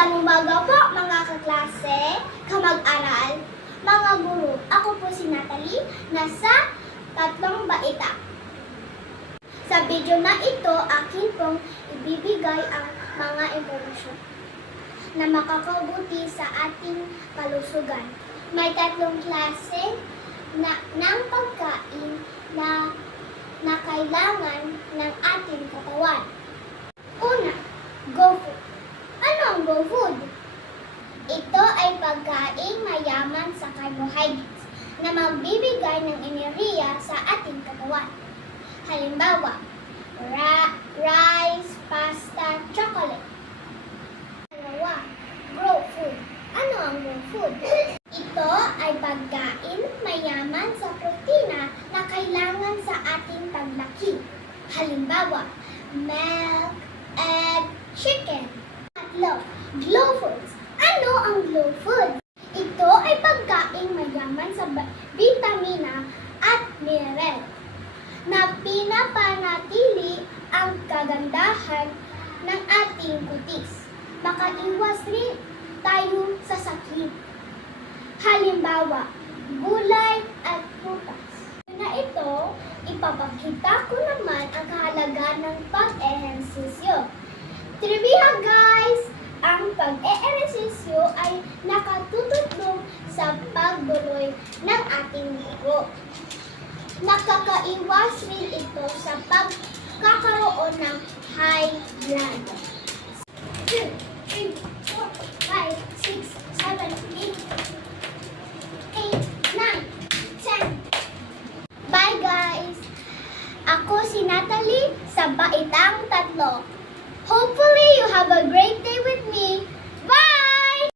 Magandang umaga po mga kaklase, kamag-aral, mga guro. Ako po si Natalie, nasa Tatlong Baita. Sa video na ito, akin pong ibibigay ang mga impormasyon na makakabuti sa ating kalusugan. May tatlong klase ng pagkain na kailangan ng ating katawan. Una, go food. Ano ang go food? Ito ay pagkain mayaman sa carbohydrates na magbibigay ng enerhiya sa ating katawan. Halimbawa, rice, pasta, chocolate. Dalawa, grow food. Ano ang grow food? Ito ay pagkain mayaman sa protina na kailangan sa ating paglaki. Halimbawa, milk, egg, chicken. Tatlo, glow foods. Ano ang glow food? Ito ay pagkain mayaman sa vitamina at mineral na pinapanatili ang kagandahan ng ating kutis. Makaiwas rin tayo sa sakit. Halimbawa, gulay at prutas. Na ito, ipapakita ko naman ang kahalagaan ng pag-ehersisyo. Trivia guys! Ang pag-ehersisyo ay nakatutulong sa pagduloy ng ating dugo. Nakakaiwas rin ito sa pagkakaroon ng high blood.